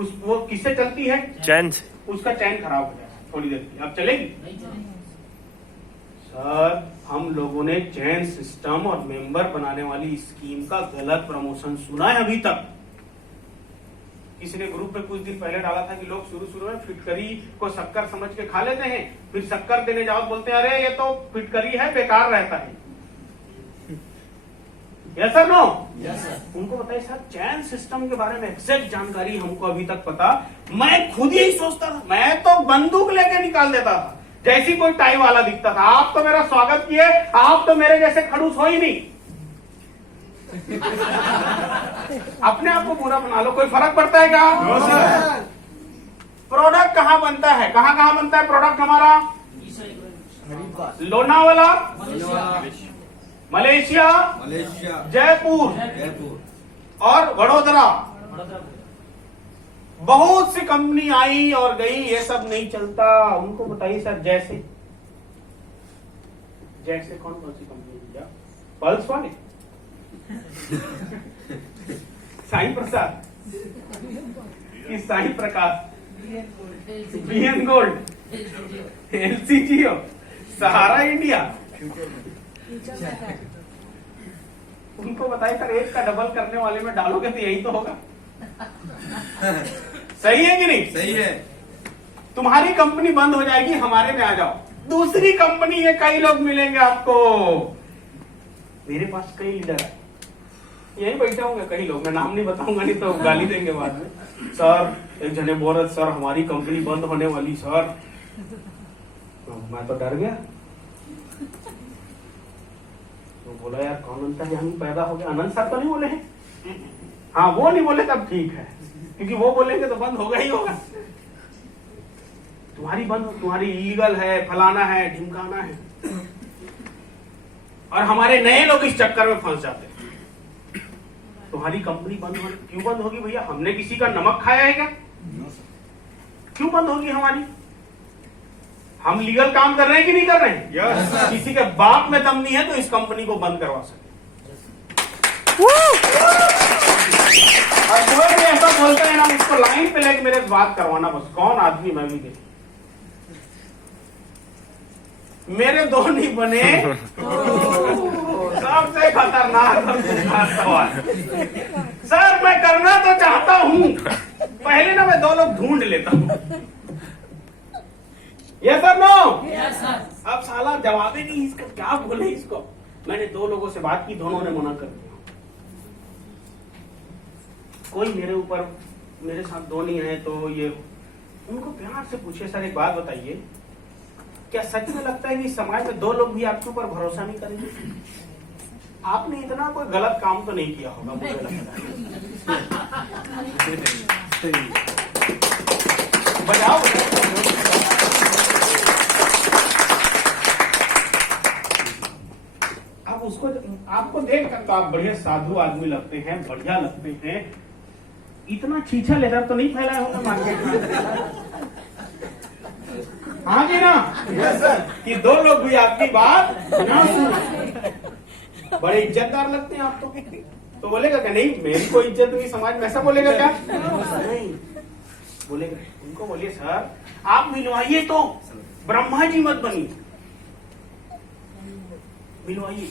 वो किससे चलती है? चैन से। उसका चैन खराब हो जाएगा थोड़ी देर की, अब चलेगी? सर हम लोगों ने चैन सिस्टम और मेंबर बनाने वाली स्कीम का गलत प्रमोशन सुना है अभी तक। किसी ने ग्रुप में कुछ दिन पहले डाला था कि लोग शुरू में फिटकरी को शक्कर समझ के खा लेते हैं, फिर शक्कर देने जाओ बोलते हैं अरे ये तो फिटकरी है, बेकार रहता है। Yes sir no? Yes sir. उनको बताइए सर चैन सिस्टम के बारे में एग्जैक्ट जानकारी हमको अभी तक पता, मैं खुद ही सोचता था, मैं तो बंदूक लेके निकाल देता था जैसी कोई टाई वाला दिखता था। आप तो मेरा स्वागत किए, आप तो मेरे जैसे खड़ूस हो ही नहीं। अपने आप को बुरा बना लो, कोई फर्क पड़ता है क्या? प्रोडक्ट कहाँ बनता है, कहाँ बनता है प्रोडक्ट हमारा? लोनावाला, मलेशिया, जयपुर और वडोदरा। बहुत सी कंपनी आई और गई, ये सब नहीं चलता। उनको बताइए सर जैसे कौन सी कंपनी है क्या? पल्स वाले, साईं प्रसाद कि साईं प्रकाश, बीएन गोल्ड, एलसीजीओ, सहारा इंडिया। उनको बताइए सर एक का डबल करने वाले में डालोगे तो यही तो होगा। सही है कि नहीं? सही है। तुम्हारी कंपनी बंद हो जाएगी, हमारे में आ जाओ, दूसरी कंपनी में कई लोग मिलेंगे आपको। मेरे पास कई लीडर है, यही बैठे होंगे कई लोग, मैं नाम नहीं बताऊंगा नहीं तो गाली देंगे बाद में। सर एक जने बोल रहे सर हमारी कंपनी बंद होने वाली सर, तो मैं तो डर गया। तो बोला यार कौन अंतर्यामी पैदा हो गया, अनंत सर तो नहीं बोले हैं? हाँ वो नहीं बोले तब ठीक है, क्योंकि वो बोलेंगे तो बंद होगा ही होगा। तुम्हारी इलीगल है, फलाना है, ढिमकाना है, और हमारे नए लोग इस चक्कर में फंस जाते हैं। तुम्हारी कंपनी बंद हो, क्यों बंद होगी भैया? हमने किसी का नमक खाया है क्या? क्यों बंद होगी हमारी? हम लीगल काम कर रहे हैं कि नहीं कर रहे हैं? yes, किसी के बाप में दम नहीं है तो इस कंपनी को बंद करवा सकते। और कोई भी ऐसा बोलते हैं ना, उसको लाइन पे लेके मेरे बात करवाना बस, कौन आदमी मैं भी देख। मेरे दो नहीं बने, सबसे खतरनाक सवाल। सर मैं करना तो चाहता हूं, पहले ना मैं दो लोग ढूंढ लेता हूं। Yes sir no? Yes sir. अब साला जवाब ही नहीं, इसका क्या बोले इसको। मैंने दो लोगों से बात की, दोनों ने मना कर दिया। कोई मेरे साथ दो नहीं है तो ये उनको प्यार से पूछे सर एक बात बताइए, क्या सच में लगता है कि समाज में दो लोग भी आपके ऊपर भरोसा नहीं करेंगे? आपने इतना कोई गलत काम तो नहीं किया होगा मुझे लगता है। बजाओ आप उसको, आपको देख कर तो आप बढ़िया साधु आदमी लगते हैं, बढ़िया लगते हैं, इतना छीछा लेकर तो नहीं फैलाया होगा मार्केट में। हाँ जी ना? Yes sir. कि दो लोग भी आपकी बात ना सुने, बड़े इज्जतदार लगते हैं आप तो बोलेगा क्या? नहीं मेरी कोई इज्जत नहीं समाज में, ऐसा बोलेगा क्या? नहीं बोलेगा। उनको बोलिए सर आप मिलवाइए तो, ब्रह्मा जी मत बनिए, मिलवाइए।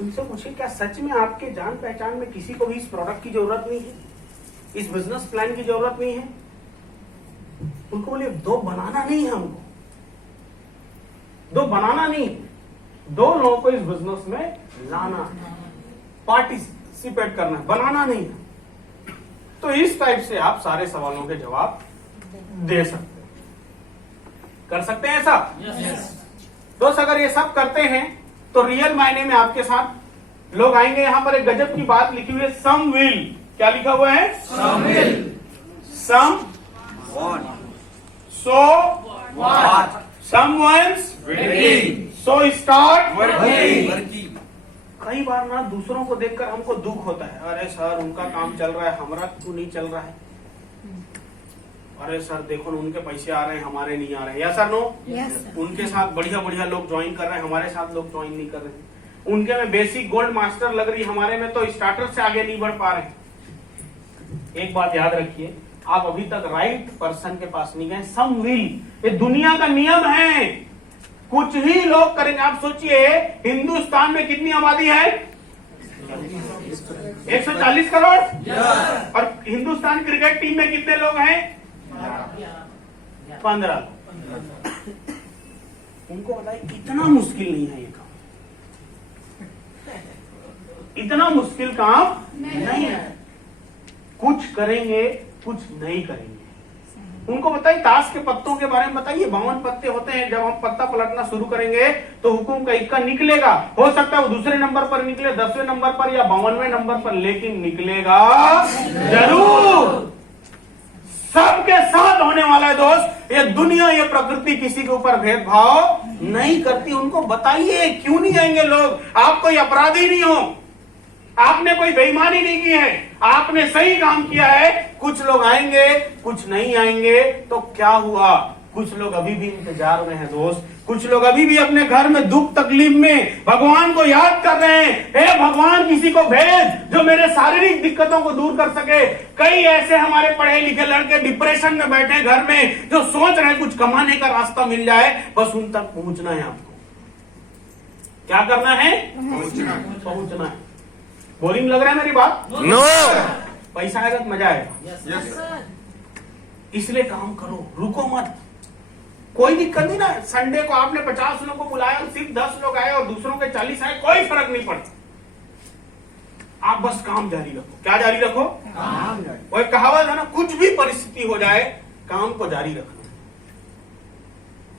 उनसे पूछिए क्या सच में आपके जान पहचान में किसी को भी इस प्रोडक्ट की जरूरत नहीं है, इस बिजनेस प्लान की जरूरत नहीं है? उनको बोलिए दो बनाना नहीं है, हमको दो बनाना नहीं, दो लोगों को इस बिजनेस में लाना, पार्टिसिपेट करना, बनाना नहीं है। तो इस टाइप से आप सारे सवालों के जवाब दे सकते हैं, कर सकते हैं ऐसा? यस। दोस्त अगर ये सब करते हैं तो रियल मायने में आपके साथ लोग आएंगे। यहां पर एक गजब की बात लिखी हुई है, सम विल। क्या लिखा हुआ है? Some will, some what, so what, someone's Reading. so start working. कई बार ना दूसरों को देखकर हमको दुख होता है, अरे सर उनका काम चल रहा है, हमारा क्यों नहीं चल रहा है? अरे सर देखो ना उनके पैसे आ रहे हैं, हमारे नहीं आ रहे हैं। या सर नो? उनके साथ बढ़िया बढ़िया लोग ज्वाइन कर रहे हैं, हमारे साथ लोग ज्वाइन नहीं कर रहे हैं। उनके में बेसिक गोल्ड मास्टर लग रही, हमारे में तो स्टार्टर से आगे नहीं बढ़ पा रहे हैं। एक बात याद रखिए, आप अभी तक राइट पर्सन के पास नहीं गए। सम विल, ये दुनिया का नियम है, कुछ ही लोग करेंगे। आप सोचिए हिंदुस्तान में कितनी आबादी है? 140 करोड़। और हिंदुस्तान क्रिकेट टीम में कितने लोग हैं? 15 लोग। उनको बताइए इतना मुश्किल नहीं है ये काम, इतना मुश्किल काम नहीं है। कुछ करेंगे कुछ नहीं करेंगे। उनको बताइए ताश के पत्तों के बारे में बताइए, 52 पत्ते होते हैं। जब हम पत्ता पलटना शुरू करेंगे तो हुकुम का इक्का निकलेगा। हो सकता है वो दूसरे नंबर पर निकले, 10वें नंबर पर या 52वें नंबर पर, लेकिन निकलेगा जरूर। सबके साथ होने वाला है दोस्त। ये दुनिया, ये प्रकृति किसी के ऊपर भेदभाव नहीं करती। उनको बताइए क्यों नहीं आएंगे लोग। आप कोई अपराधी नहीं हो, आपने कोई बेईमानी नहीं की है, आपने सही काम किया है। कुछ लोग आएंगे कुछ नहीं आएंगे तो क्या हुआ? कुछ लोग अभी भी इंतजार में हैं दोस्त। कुछ लोग अभी भी अपने घर में दुख तकलीफ में भगवान को याद कर रहे हैं। हे भगवान, किसी को भेज जो मेरे शारीरिक दिक्कतों को दूर कर सके। कई ऐसे हमारे पढ़े लिखे लड़के डिप्रेशन में बैठे घर में, जो सोच रहे हैं कुछ कमाने का रास्ता मिल जाए, बस उन तक पहुंचना है। आपको क्या करना है? पहुंचना है। बोरिंग लग रहा है मेरी बात? नो। पैसा आएगा तो मजा आएगा। इसलिए काम करो, रुको मत। कोई दिक्कत नहीं ना। संडे को आपने 50 लोगों को बुलाया और सिर्फ 10 लोग आए और दूसरों के 40 आए, कोई फर्क नहीं पड़ता। आप बस काम जारी रखो। क्या जारी रखो? वो एक कहावत है ना, कुछ भी परिस्थिति हो जाए काम को जारी रखना,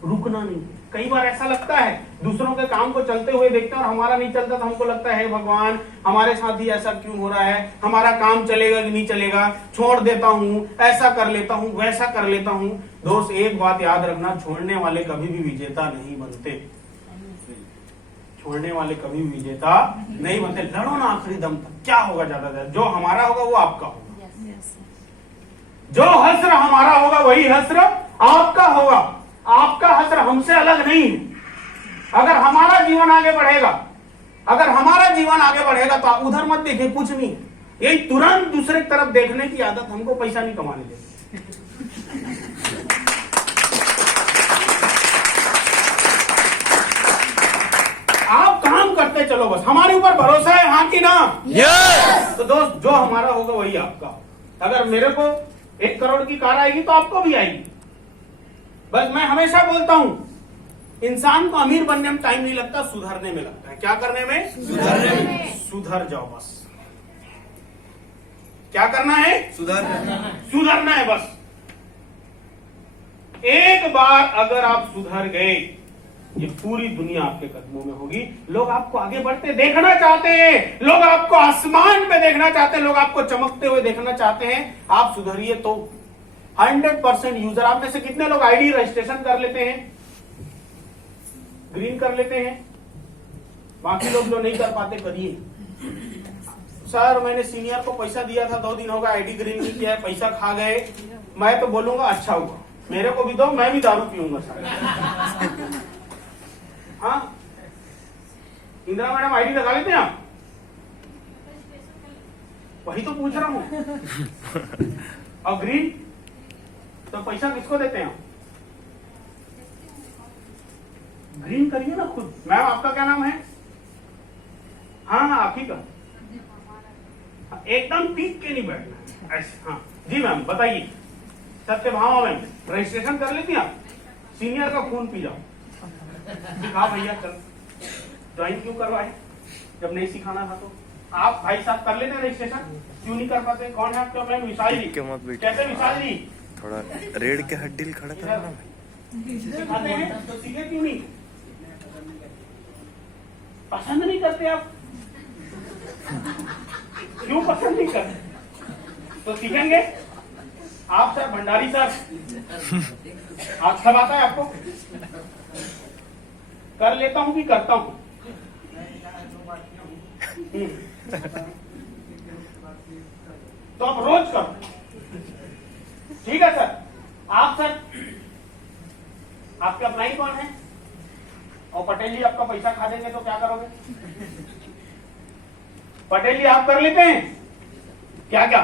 रुकना नहीं। कई बार ऐसा लगता है दूसरों के काम को चलते हुए देखते हैं और हमारा नहीं चलता, तो हमको लगता है हे भगवान हमारे साथ ही ऐसा क्यों हो रहा है, हमारा काम चलेगा कि नहीं चलेगा, छोड़ देता हूं, ऐसा कर लेता हूं, वैसा कर लेता हूं। दोस्त एक बात याद रखना, छोड़ने वाले कभी भी विजेता नहीं बनते। छोड़ने वाले कभी भी विजेता नहीं बनते। लड़ो ना आखिरी दम तक। क्या होगा? ज्यादा जो हमारा होगा वो आपका होगा। जो हस्र हमारा होगा वही हस्र आपका होगा। आपका हस्र हमसे अलग नहीं है। अगर हमारा जीवन आगे बढ़ेगा, अगर हमारा जीवन आगे बढ़ेगा तो आप उधर मत देखिए, कुछ नहीं। यही तुरंत दूसरे की तरफ देखने की आदत हमको पैसा नहीं कमाने देती। आप काम करते चलो, बस हमारे ऊपर भरोसा है, हाँ कि ना? यस। तो दोस्त जो हमारा होगा वही आपका। अगर मेरे को 1 करोड़ की कार आएगी तो आपको भी आएगी। बस मैं हमेशा बोलता हूं, इंसान को अमीर बनने में टाइम नहीं लगता, सुधरने में लगता है। क्या करने में? सुधरने में। सुधर जाओ बस। क्या करना है? सुधरना है बस। एक बार अगर आप सुधर गए, ये पूरी दुनिया आपके कदमों में होगी। लोग आपको आगे बढ़ते देखना चाहते हैं, लोग आपको आसमान पे देखना चाहते हैं, लोग आपको चमकते हुए देखना चाहते हैं। आप सुधरिए तो 100% यूजर। आप में से कितने लोग आईडी रजिस्ट्रेशन कर लेते हैं, ग्रीन कर लेते हैं? बाकी लोग जो नहीं कर पाते करिए। सर मैंने सीनियर को पैसा दिया था, 2 दिन होगा आईडी ग्रीन नहीं किया है, पैसा खा गए। मैं तो बोलूंगा अच्छा हुआ, मेरे को भी दो, मैं भी दारू पीऊंगा सर। हाँ इंदिरा मैडम आईडी लगा लेते हैं आप? वही तो पूछ रहा हूं। और ग्रीन तो पैसा किसको देते हैं? ग्रीन करिए ना खुद। मैम आपका क्या नाम है? हाँ हाँ आप ही का। एकदम पीक के नहीं बैठना ऐसे। हाँ जी मैम बताइए। सत्यभामा मैम रजिस्ट्रेशन कर लेती आप? सीनियर का खून पी जाओ। हाँ भैया चल, ज्वाइन क्यों करवाए जब नहीं सिखाना था? तो आप भाई साहब कर लेते रजिस्ट्रेशन, क्यों नहीं कर पाते? कौन है आपका? मैम विशाल जी। कैसे विशाल जी? थोड़ा रेड के हड्डी खड़ा करना सिखाते हैं तो सीखे क्यों नहीं? पसंद नहीं करते आप? क्यों पसंद नहीं करते? तो सीखेंगे आप सर, भंडारी सर, आप सब आता है आपको? कर लेता हूं कि करता हूं? तो आप रोज करो, ठीक है सर? आप सर, आपके अपना ही कौन है? और पटेल जी आपका पैसा खा देंगे तो क्या करोगे? पटेल जी आप कर लेते हैं क्या? क्या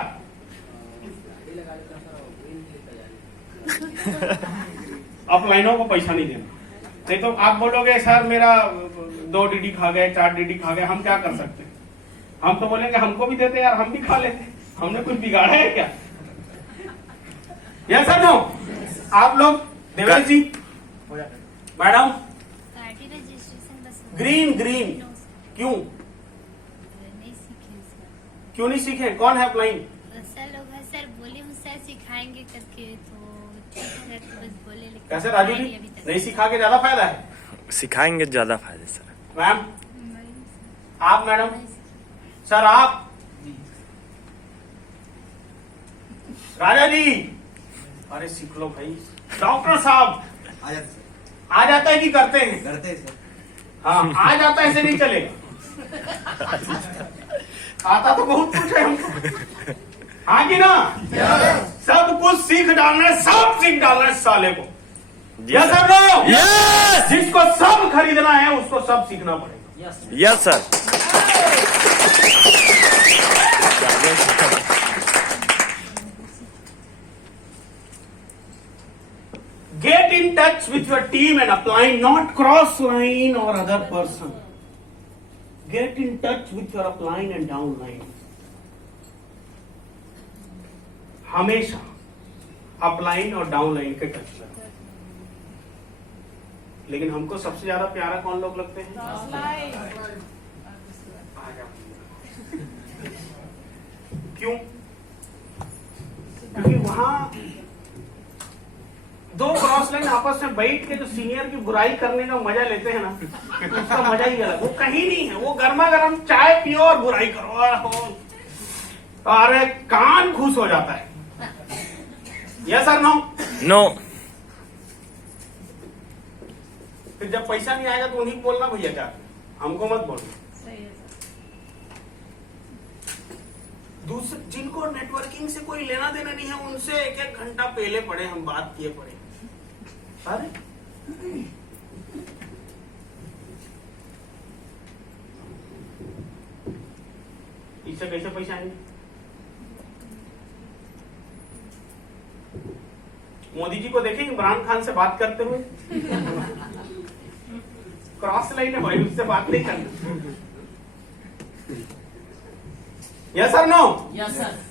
अपलाइनों को पैसा नहीं देना, नहीं तो आप बोलोगे सर मेरा 2 डीडी खा गए, 4 डीडी खा गए, हम क्या कर सकते हैं? हम तो बोलेंगे हमको भी देते यार, हम भी खा लेते, हमने कुछ बिगाड़ा है क्या? Yes sir no? आप लोग देवेश जी, मैडम, गाड़ी रजिस्ट्रेशन बस ग्रीन ग्रीन क्यों नहीं सीखे सर। क्यों नहीं सीखे? कौन है अपलाइन? सर लोग है सर, बोले हूँ सर सिखाएंगे करके, तो ठीक है तो बस बोले, लेकिन कैसे राजू जी, सिखाएंगे अभी तक। नहीं सिखा के ज्यादा फायदा है? सिखाएंगे ज्यादा फायदे सर। मैम, नहीं आप मैडम, सर। सर आप, राजा जी, अरे सीख लो भाई। डॉक्टर साहब, आ जाता है कि करते हैं? करते हैं सर। हाँ, आ जाता है, ऐसे नहीं चलेगा। आता तो बहुत कुछ है हमको, हाँ कि ना? सब कुछ सीख डालना है, सब सीख डालना है साले को। Yes sir no? यस जिसको सब खरीदना है उसको सब सीखना पड़ेगा। Yes sir. Get in touch with your team and apply, not cross line or other person. Get in touch with your upline and downline. हमेशा अपलाइन और डाउनलाइन के टच में। लेकिन हमको सबसे ज्यादा प्यारा कौन लोग लगते हैं? आ जाओ। क्यों? क्योंकि वहां 2 क्रॉस लाइन आपस में बैठ के जो सीनियर की बुराई करने का मजा लेते हैं ना, उसका मजा ही अलग। वो कहीं नहीं है, वो गर्मा गर्म चाय पियो और बुराई करो, अरे कान खुश हो जाता है। Yes sir no? नो। फिर जब पैसा नहीं आएगा तो उन्हीं को बोलना भैया क्या, हमको मत बोलना। दूसरे जिनको नेटवर्किंग से कोई लेना देना नहीं है, उनसे 1-1 घंटा पहले पड़े, हम बात किए पड़े। अरे इससे कैसे पैसा आएंगे? मोदी जी को देखें इमरान खान से बात करते हुए, क्रॉस लाइन है भाई, उससे बात नहीं करनी। Yes sir no? Yes sir.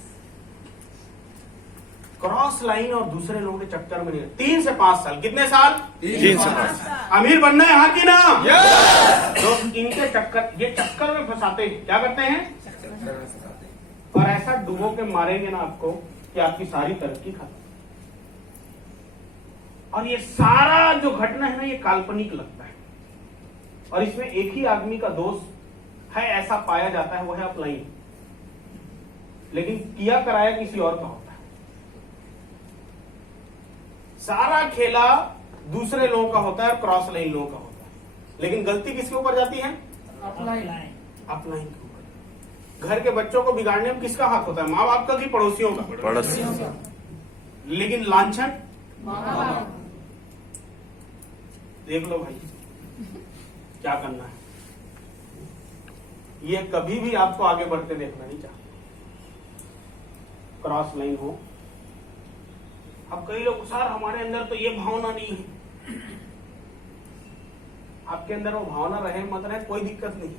Cross line और दूसरे लोगों के चक्कर में नहीं। 3 से 5 साल, कितने साल? 3 से 5 अमीर बनना है, हाँ कि ना? तो इनके चक्कर, ये चक्कर में फंसाते हैं, क्या करते हैं? और ऐसा डुबो के मारेंगे ना आपको कि आपकी सारी तरक्की खत्म। और ये सारा जो घटना है ना, ये काल्पनिक लगता है, और इसमें एक ही आदमी का दोष है ऐसा पाया जाता है, वो है अपलाइन। लेकिन किया कराया किसी और का होता है। सारा खेला दूसरे लोगों का होता है, क्रॉस लाइन लोगों का होता है। लेकिन गलती किसके ऊपर जाती है? अपलाइन के ऊपर। घर के बच्चों को बिगाड़ने में किसका हाथ होता है? माँ बाप का कि पड़ोसियों का? पड़ोसियों का। लेकिन लांछन देख लो भाई, क्या करना है। ये कभी भी आपको आगे बढ़ते देखना नहीं चाहते। क्रॉस लाइन हो। अब कई लोग, सर हमारे अंदर तो ये भावना नहीं है। आपके अंदर वो भावना रहे मत रहे, कोई दिक्कत नहीं।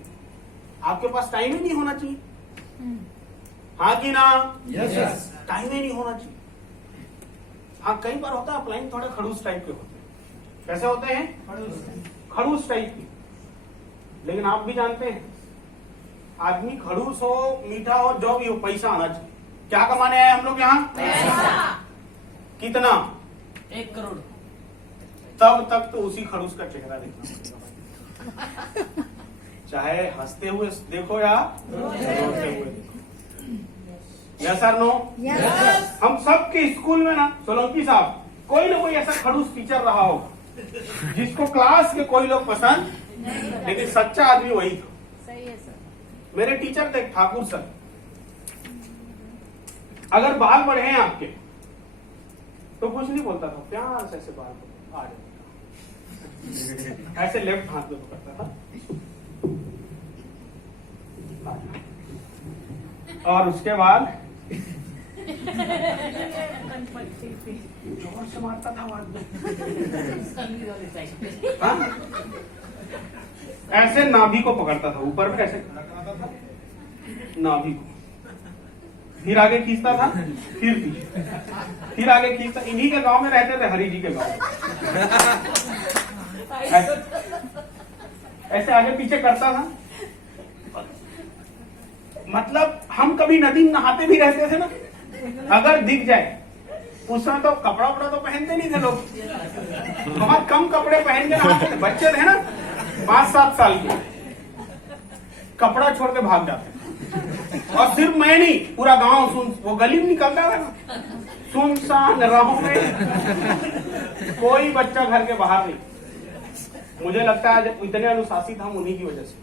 आपके पास टाइम ही नहीं होना चाहिए, हाँ कि ना? यस। टाइम ही नहीं होना चाहिए। हाँ, कई बार होता है अपलाइन थोड़े खड़ूस टाइप के होते हैं। कैसे होते हैं? खड़ूस टाइप के। लेकिन आप भी जानते हैं, आदमी खड़ूस हो, मीठा हो, जो भी हो, पैसा आना चाहिए। क्या कमाने आए हम लोग यहाँ? पैसा। कितना? 1 करोड़। तब तक तो उसी खड़ूस का चेहरा देखना पड़ेगा, चाहे हंसते हुए देखो या रोते हुए देखो। Yes sir no? यस। हम सबके स्कूल में ना, सोलंकी साहब, कोई ना कोई ऐसा खड़ूस टीचर रहा होगा जिसको क्लास के कोई लोग पसंद, लेकिन सच्चा आदमी वही था। सही है सर। मेरे टीचर थे ठाकुर सर। अगर बाल बढ़े हैं आपके तो कुछ नहीं बोलता था, प्यार से ऐसे बाल आ जाता, ऐसे लेफ्ट हाथ में पकड़ता था, और उसके बाद जोर से मारता था आवाज में। हाँ? ऐसे नाभि को पकड़ता था, ऊपर में ऐसे नाभि को, फिर आगे खींचता था, फिर पीछे, फिर आगे खींचता। इन्हीं के गांव में रहते थे, हरि जी के गांव। ऐसे आगे पीछे करता था। मतलब हम कभी नदी में नहाते भी रहते थे ना, अगर दिख जाए उस समय तो कपड़ा उपड़ा तो पहनते नहीं थे लोग, बहुत कम कपड़े पहन के नहाते थे। बच्चे थे ना 5-7 साल के, कपड़ा छोड़ के भाग जाते। और सिर्फ मैं नहीं, पूरा गांव सुन, वो गली में निकलता था ना, सुनसान राहों में, कोई बच्चा घर के बाहर नहीं। मुझे लगता है जब इतने अनुशासित हम उन्हीं की वजह से।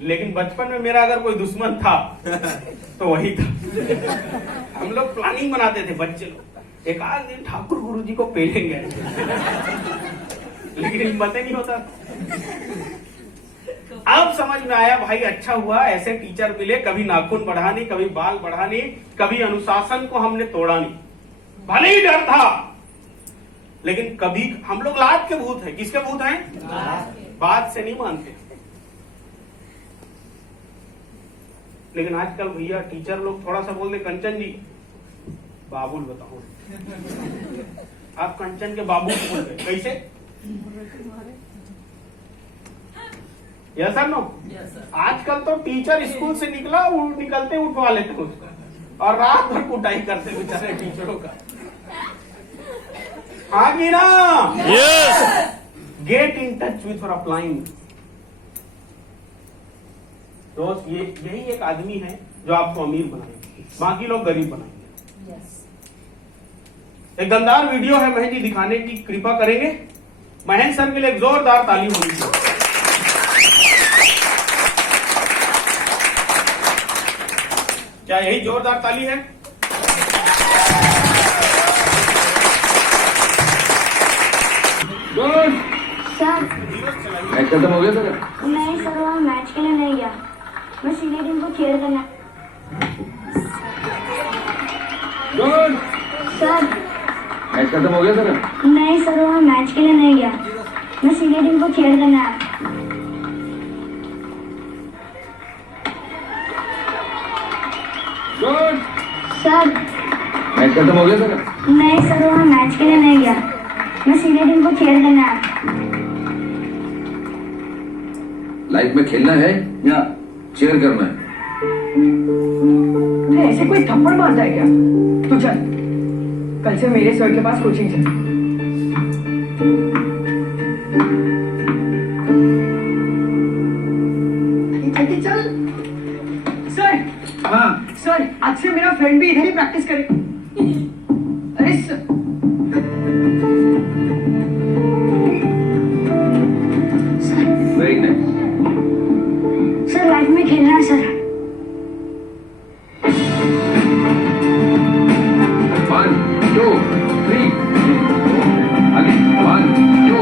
लेकिन बचपन में मेरा अगर कोई दुश्मन था तो वही था। हम लोग प्लानिंग बनाते थे, बच्चे लोग, एक आध दिन ठाकुर गुरुजी को पेलेंगे, लेकिन हिम्मत नहीं होता। अब समझ में आया भाई, अच्छा हुआ ऐसे टीचर मिले, कभी नाखून बढ़ा नहीं, कभी बाल बढ़ा नहीं, कभी अनुशासन को हमने तोड़ा नहीं। भले ही डर था, लेकिन कभी हम लोग लात के भूत हैं। किसके भूत हैं? बात से नहीं मानते। लेकिन आजकल भैया टीचर लोग थोड़ा सा बोल दे, कंचन जी बाबुल बताओ, आप कंचन के बाबुल बोल गए, कैसे? Yes no? आजकल तो टीचर स्कूल से निकला, निकलते उठवा लेते उसको, और रात भर कुटाई करते बेचारे टीचरों का। हाँ कि ना? Yes get in touch with और अप्लाइंग। दोस्त, ये यही एक आदमी है जो आपको अमीर बनाएंगे, बाकी लोग गरीब बनाएंगे। एक दमदार वीडियो है, महेंद्र जी दिखाने की कृपा करेंगे? महेंद्र सर के लिए एक जोरदार ताली होनी चाहिए। क्या यही जोरदार ताली है? सर, मैच खत्म हो गया सर? नहीं सर, वहाँ मैच के लिए नहीं गया, मैं सीनियर टीम को चेयर करना। सर, मैच खत्म हो गया सर? नहीं सर, वहाँ मैच के लिए नहीं गया, मैं सीनियर टीम को चेयर करना है। सर, मैच खत्म हो गया सर? नहीं सर, वहाँ मैच के लिए नहीं गया, मैं सीनियर टीम को चेयर करना है। लाइफ में खेलना है या चेयर करना है? तो ऐसे कोई थप्पड़ मारता है क्या? तू चल, कल से मेरे सर के पास कोचिंग चल। जल्दी चल। सर, हाँ सर, आज से मेरा फ्रेंड भी इधर ही प्रैक्टिस करे।